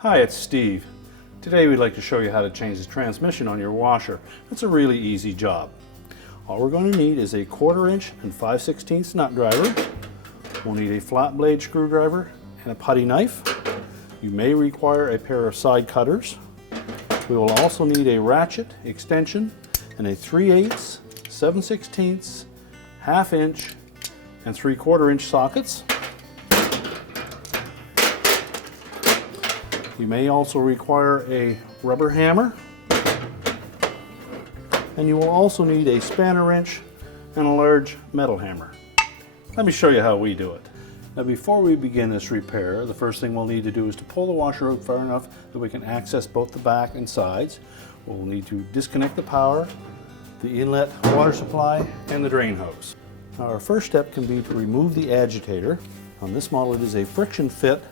Hi, it's Steve. Today we'd like to show you how to change the transmission on your washer. It's a really easy job. All we're going to need is a 1/4 inch and 5/16 nut driver. We'll need a flat blade screwdriver and a putty knife. You may require a pair of side cutters. We will also need a ratchet extension and a 3/8, 7/16, 1/2 inch, and 3/4 inch sockets. You may also require a rubber hammer, and you will also need a spanner wrench and a large metal hammer. Let me show you how we do it. Now, before we begin this repair, the first thing we'll need to do is to pull the washer out far enough that we can access both the back and sides. We'll need to disconnect the power, the inlet water supply, and the drain hose. Now, our first step can be to remove the agitator. On this model, it is a friction fit,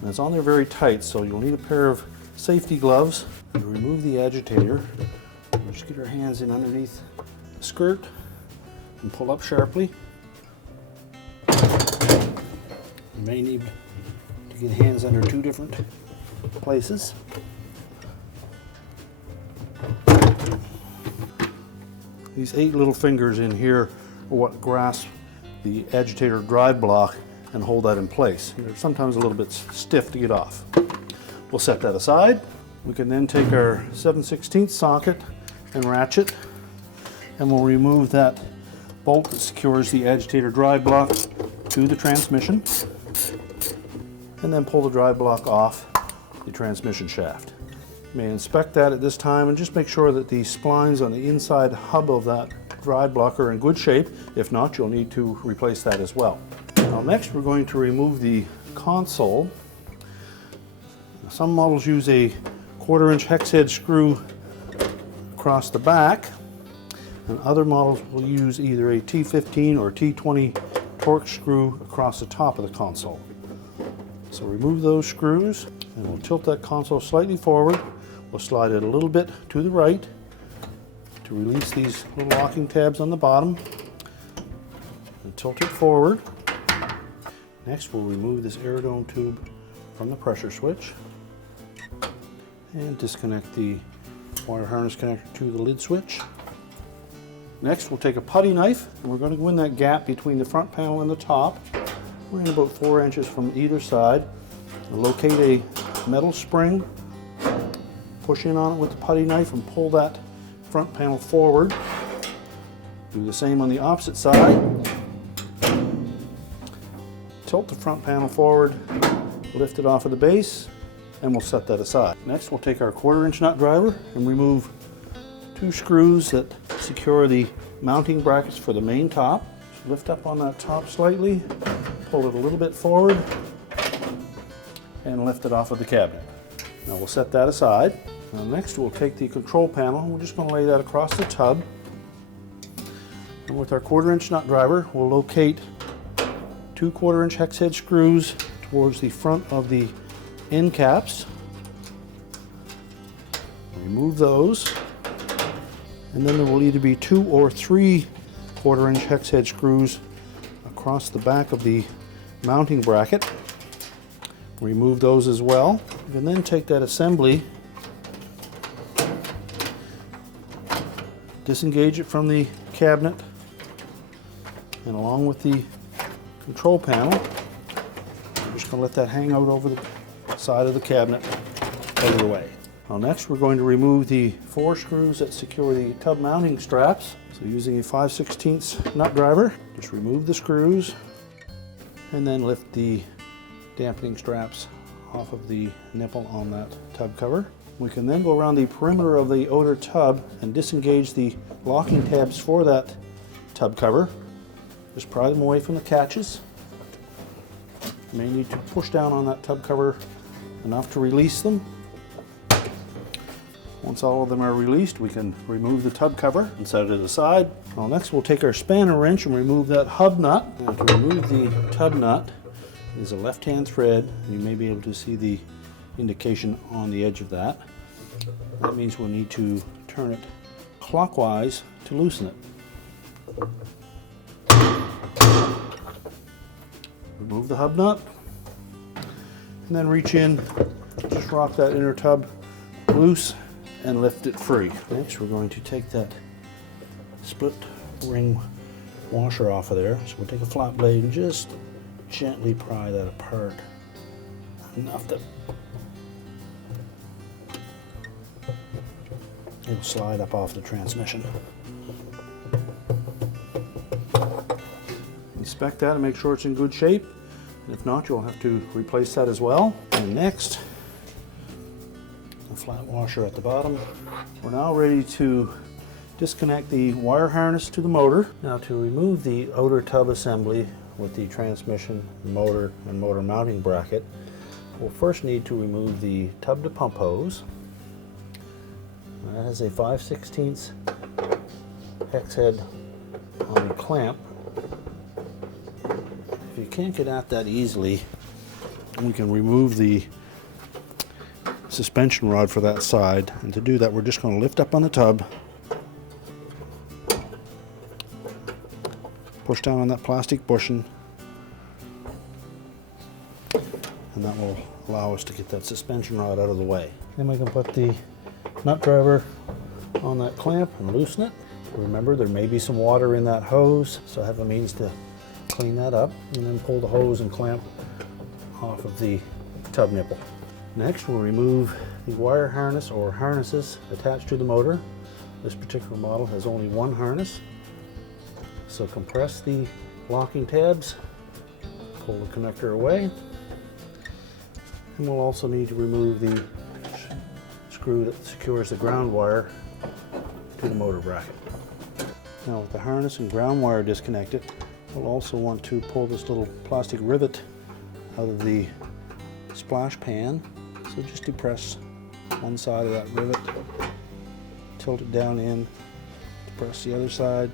and it's on there very tight, so you'll need a pair of safety gloves to remove the agitator. We'll just get our hands in underneath the skirt and pull up sharply. You may need to get hands under 2 different places. These 8 little fingers in here are what grasp the agitator drive block and hold that in place. They're sometimes a little bit stiff to get off. We'll set that aside. We can then take our 7/16 socket and ratchet, and we'll remove that bolt that secures the agitator drive block to the transmission, and then pull the drive block off the transmission shaft. You may inspect that at this time and just make sure that the splines on the inside hub of that drive block are in good shape. If not, you'll need to replace that as well. Now, next we're going to remove the console. Some models use a 1/4 inch hex head screw across the back, and other models will use either a T15 or T20 torque screw across the top of the console. So remove those screws, and we'll tilt that console slightly forward. We'll slide it a little bit to the right to release these little locking tabs on the bottom, and tilt it forward. Next, we'll remove this air dome tube from the pressure switch and disconnect the wire harness connector to the lid switch. Next, we'll take a putty knife, and we're going to go in that gap between the front panel and the top. We're in about 4 inches from either side. We'll locate a metal spring, push in on it with the putty knife, and pull that front panel forward. Do the same on the opposite side. Tilt the front panel forward, lift it off of the base, and we'll set that aside. Next, we'll take our 1/4 inch nut driver and remove 2 screws that secure the mounting brackets for the main top. Just lift up on that top slightly, pull it a little bit forward, and lift it off of the cabinet. Now we'll set that aside. Now next, we'll take the control panel, and we're just going to lay that across the tub. And with our 1/4 inch nut driver, we'll locate 2 1/4 inch hex head screws towards the front of the end caps. Remove those, and then there will either be 2 or 3 1/4 inch hex head screws across the back of the mounting bracket. Remove those as well. You can then take that assembly, disengage it from the cabinet, and along with the control panel, I'm just going to let that hang out over the side of the cabinet out of the way. Now next, we're going to remove the 4 screws that secure the tub mounting straps. So using a 5/16 nut driver, just remove the screws and then lift the dampening straps off of the nipple on that tub cover. We can then go around the perimeter of the outer tub and disengage the locking tabs for that tub cover. Just pry them away from the catches. You may need to push down on that tub cover enough to release them. Once all of them are released, we can remove the tub cover and set it aside. Now next, we'll take our spanner wrench and remove that hub nut. Now to remove the tub nut is a left-hand thread. You may be able to see the indication on the edge of that. That means we'll need to turn it clockwise to loosen it. remove the hub nut, and then reach in, just rock that inner tub loose and lift it free. Next, we're going to take that split ring washer off of there. So we'll take a flat blade and just gently pry that apart enough that it'll slide up off the transmission. Inspect that and make sure it's in good shape. And if not, you'll have to replace that as well. And next, a flat washer at the bottom. We're now ready to disconnect the wire harness to the motor. Now, to remove the outer tub assembly with the transmission, motor, and motor mounting bracket, we'll first need to remove the tub to pump hose. That has a 5/16 hex head on the clamp. If you can't get at that easily, we can remove the suspension rod for that side. And to do that, we're just going to lift up on the tub, push down on that plastic bushing, and that will allow us to get that suspension rod out of the way. Then we can put the nut driver on that clamp and loosen it. Remember, there may be some water in that hose, so have a means to clean that up, and then pull the hose and clamp off of the tub nipple. Next, we'll remove the wire harness or harnesses attached to the motor. This particular model has only one harness. So compress the locking tabs, pull the connector away, and we'll also need to remove the screw that secures the ground wire to the motor bracket. Now, with the harness and ground wire disconnected, we'll also want to pull this little plastic rivet out of the splash pan. So just depress one side of that rivet, tilt it down in, depress the other side,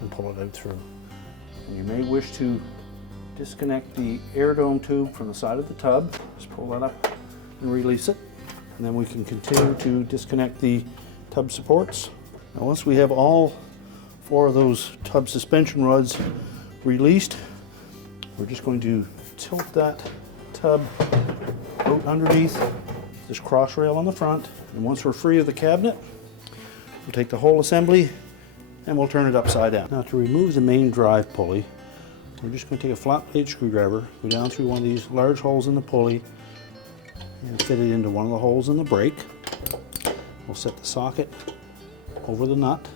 and pull it out through. And you may wish to disconnect the air dome tube from the side of the tub. Just pull that up and release it. And then we can continue to disconnect the tub supports. Now, once we have all four of those tub suspension rods released, we're just going to tilt that tub out underneath this cross rail on the front. And once we're free of the cabinet, we'll take the whole assembly and we'll turn it upside down. Now, to remove the main drive pulley, we're just going to take a flat blade screwdriver, go down through one of these large holes in the pulley and fit it into one of the holes in the brake. We'll set the socket over the nut,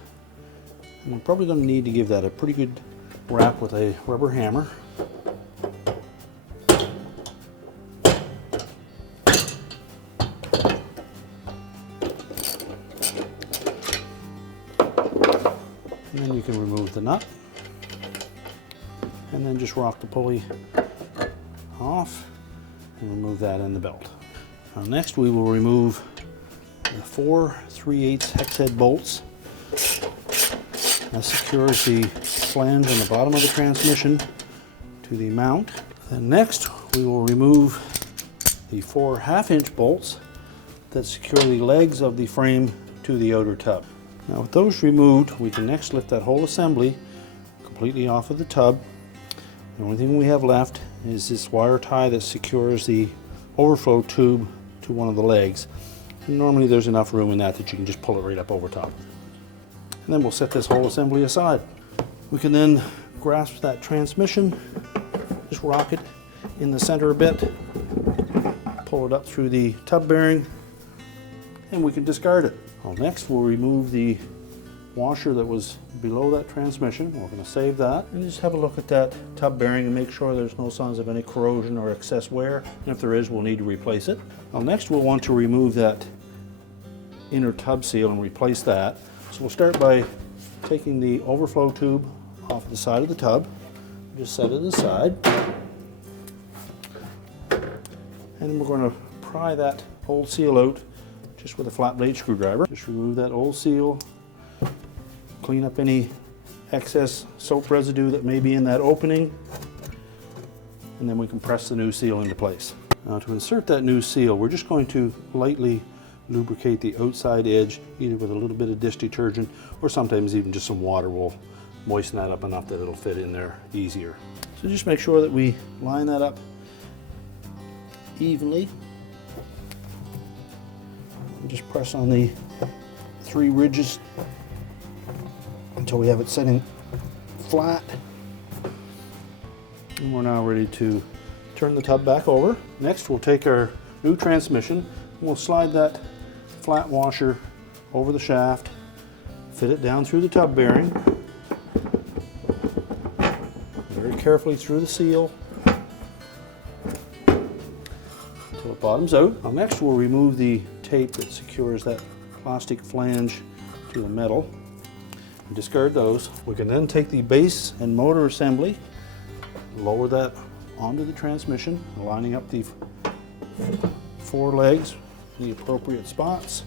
and we're probably going to need to give that a pretty good wrap with a rubber hammer. And then you can remove the nut, and then just rock the pulley off and remove that in the belt. Now, next we will remove the 4 3/8 hex head bolts. That secures the flange on the bottom of the transmission to the mount. Then next we will remove the 4 1/2-inch bolts that secure the legs of the frame to the outer tub. Now, with those removed, we can next lift that whole assembly completely off of the tub. The only thing we have left is this wire tie that secures the overflow tube to one of the legs. And normally there's enough room in that you can just pull it right up over top. And then we'll set this whole assembly aside. We can then grasp that transmission, just rock it in the center a bit, pull it up through the tub bearing, and we can discard it. Well, next we'll remove the washer that was below that transmission. We're going to save that and just have a look at that tub bearing and make sure there's no signs of any corrosion or excess wear. And if there is, we'll need to replace it. Well, next we'll want to remove that inner tub seal and replace that. So we'll start by taking the overflow tube off the side of the tub. Just set it aside. And then we're going to pry that old seal out just with a flat blade screwdriver. Just remove that old seal, clean up any excess soap residue that may be in that opening, and then we can press the new seal into place. Now, to insert that new seal, we're just going to lightly lubricate the outside edge, either with a little bit of dish detergent or sometimes even just some water will moisten that up enough that it'll fit in there easier. So just make sure that we line that up evenly. And just press on the 3 ridges until we have it sitting flat. And we're now ready to turn the tub back over. Next, we'll take our new transmission and we'll slide that flat washer over the shaft, fit it down through the tub bearing, very carefully through the seal until it bottoms out. Now next, we'll remove the tape that secures that plastic flange to the metal and discard those. We can then take the base and motor assembly, lower that onto the transmission, lining up the 4 legs in the appropriate spots.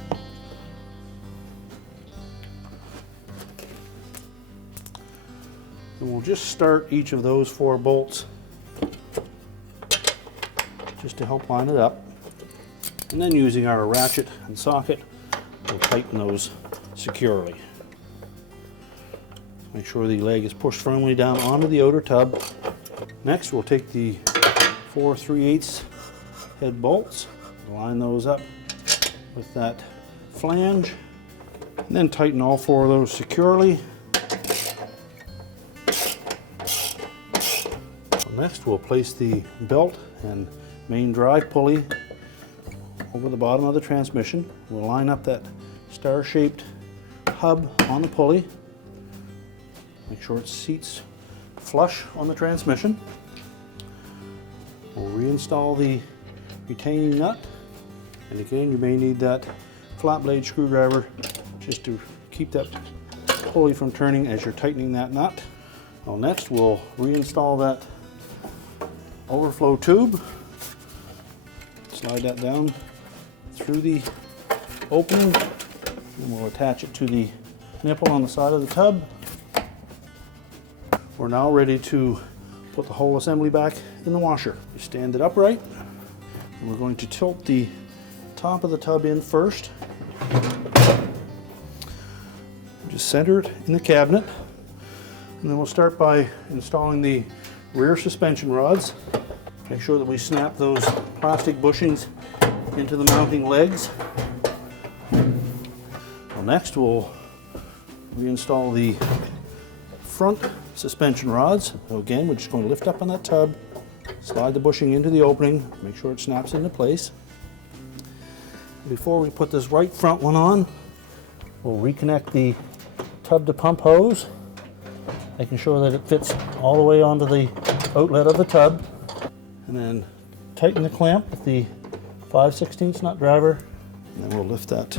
And we'll just start each of those 4 bolts just to help line it up. And then using our ratchet and socket, we'll tighten those securely. Make sure the leg is pushed firmly down onto the outer tub. Next, we'll take the 4 3/8 head bolts, line those up with that flange, and then tighten all 4 of those securely. Next, we'll place the belt and main drive pulley over the bottom of the transmission. We'll line up that star-shaped hub on the pulley. Make sure it seats flush on the transmission. We'll reinstall the retaining nut. And again, you may need that flat blade screwdriver just to keep that pulley from turning as you're tightening that nut. Well, next, we'll reinstall that overflow tube. Slide that down through the opening, and we'll attach it to the nipple on the side of the tub. We're now ready to put the whole assembly back in the washer. You stand it upright, and we're going to tilt the top of the tub in first. Just center it in the cabinet, and then we'll start by installing the rear suspension rods. Make sure that we snap those plastic bushings into the mounting legs. Well, next, we'll reinstall the front suspension rods. So again, we're just going to lift up on that tub, slide the bushing into the opening, make sure it snaps into place. Before we put this right front one on, we'll reconnect the tub to pump hose, making sure that it fits all the way onto the outlet of the tub. And then tighten the clamp with the 5/16 nut driver. And then we'll lift that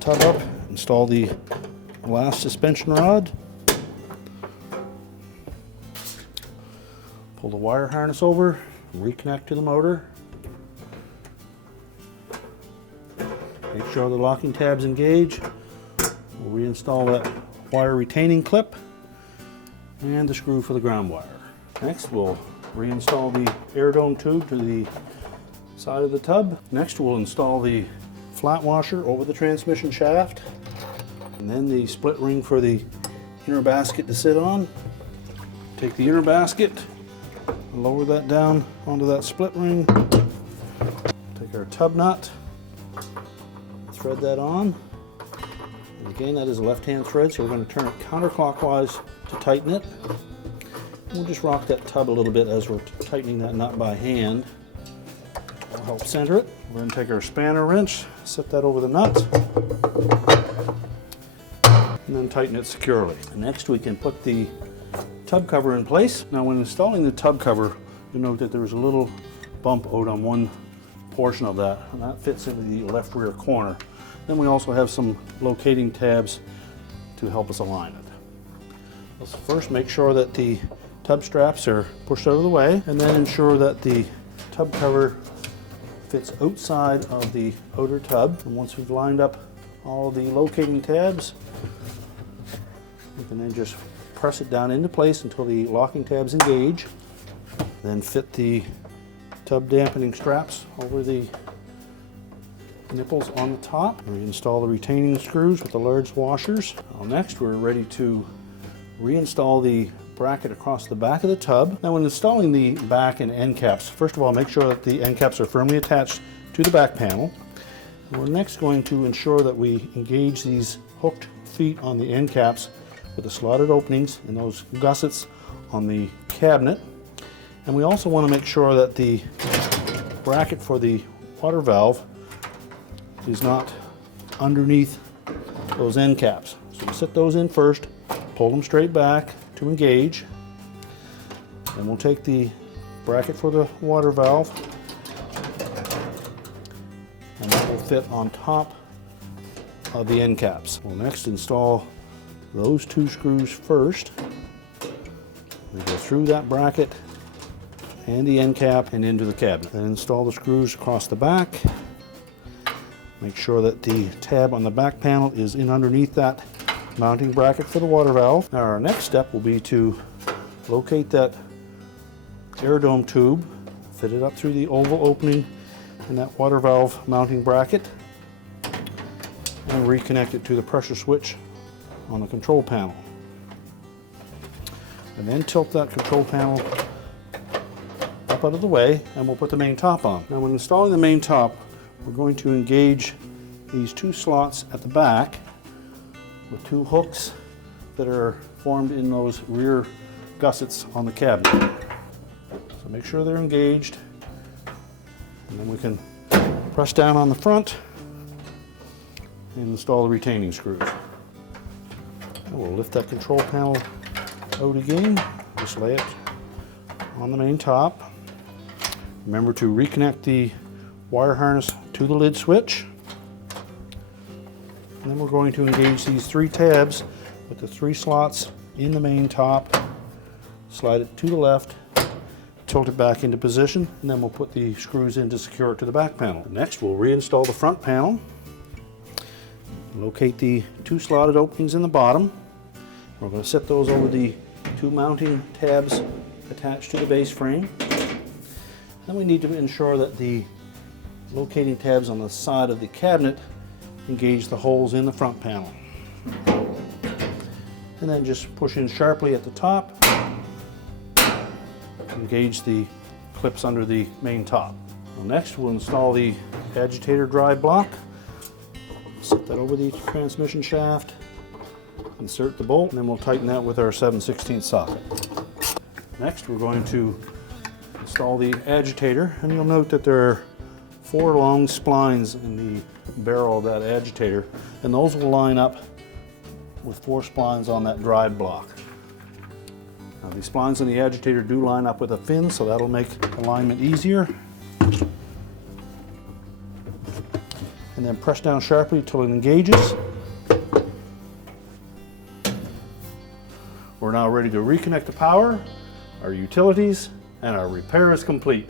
tub up, install the last suspension rod. Pull the wire harness over, reconnect to the motor. Make sure the locking tabs engage. We'll reinstall that wire retaining clip and the screw for the ground wire. Next, we'll reinstall the air dome tube to the side of the tub. Next, we'll install the flat washer over the transmission shaft, and then the split ring for the inner basket to sit on. Take the inner basket, lower that down onto that split ring. Take our tub nut, thread that on. And again, that is a left-hand thread, so we're going to turn it counterclockwise to tighten it. We'll just rock that tub a little bit as we're tightening that nut by hand. That'll help center it. We're going to take our spanner wrench, set that over the nut, and then tighten it securely. And next, we can put the tub cover in place. Now, when installing the tub cover, you'll note that there's a little bump out on one portion of that, and that fits into the left rear corner. Then we also have some locating tabs to help us align it. Let's first make sure that the tub straps are pushed out of the way, and then ensure that the tub cover fits outside of the outer tub. And once we've lined up all the locating tabs, we can then just press it down into place until the locking tabs engage. Then fit the tub dampening straps over the nipples on the top. Reinstall the retaining screws with the large washers. Well, next, we're ready to reinstall the bracket across the back of the tub. Now when installing the back and end caps, first of all make sure that the end caps are firmly attached to the back panel. We're next going to ensure that we engage these hooked feet on the end caps with the slotted openings and those gussets on the cabinet. And we also want to make sure that the bracket for the water valve is not underneath those end caps. So we'll set those in first, pull them straight back to engage. Then we'll take the bracket for the water valve, and that will fit on top of the end caps. We'll next install those two screws first. We go through that bracket and the end cap and into the cabinet. Then install the screws across the back. Make sure that the tab on the back panel is in underneath that mounting bracket for the water valve. Now our next step will be to locate that air dome tube, fit it up through the oval opening in that water valve mounting bracket, and reconnect it to the pressure switch on the control panel. And then tilt that control panel up out of the way, and we'll put the main top on. Now when installing the main top, we're going to engage these two slots at the back with two hooks that are formed in those rear gussets on the cabinet. So make sure they're engaged, and then we can press down on the front and install the retaining screws. And we'll lift that control panel out again, just lay it on the main top. Remember to reconnect the wire harness to the lid switch. And then we're going to engage these three tabs with the three slots in the main top, slide it to the left, tilt it back into position, and then we'll put the screws in to secure it to the back panel. Next we'll reinstall the front panel. Locate the two slotted openings in the bottom. We're going to set those over the two mounting tabs attached to the base frame. Then we need to ensure that the locating tabs on the side of the cabinet engage the holes in the front panel. And then just push in sharply at the top, engage the clips under the main top. Well, next we'll install the agitator drive block. Set that over the transmission shaft, insert the bolt, and then we'll tighten that with our 7/16 socket. Next we're going to install the agitator, and you'll note that there are 4 long splines in the barrel of that agitator, and those will line up with 4 splines on that drive block. Now the splines on the agitator do line up with a fin, so that'll make alignment easier. And then press down sharply until it engages. We're now ready to reconnect the power, our utilities, and our repair is complete.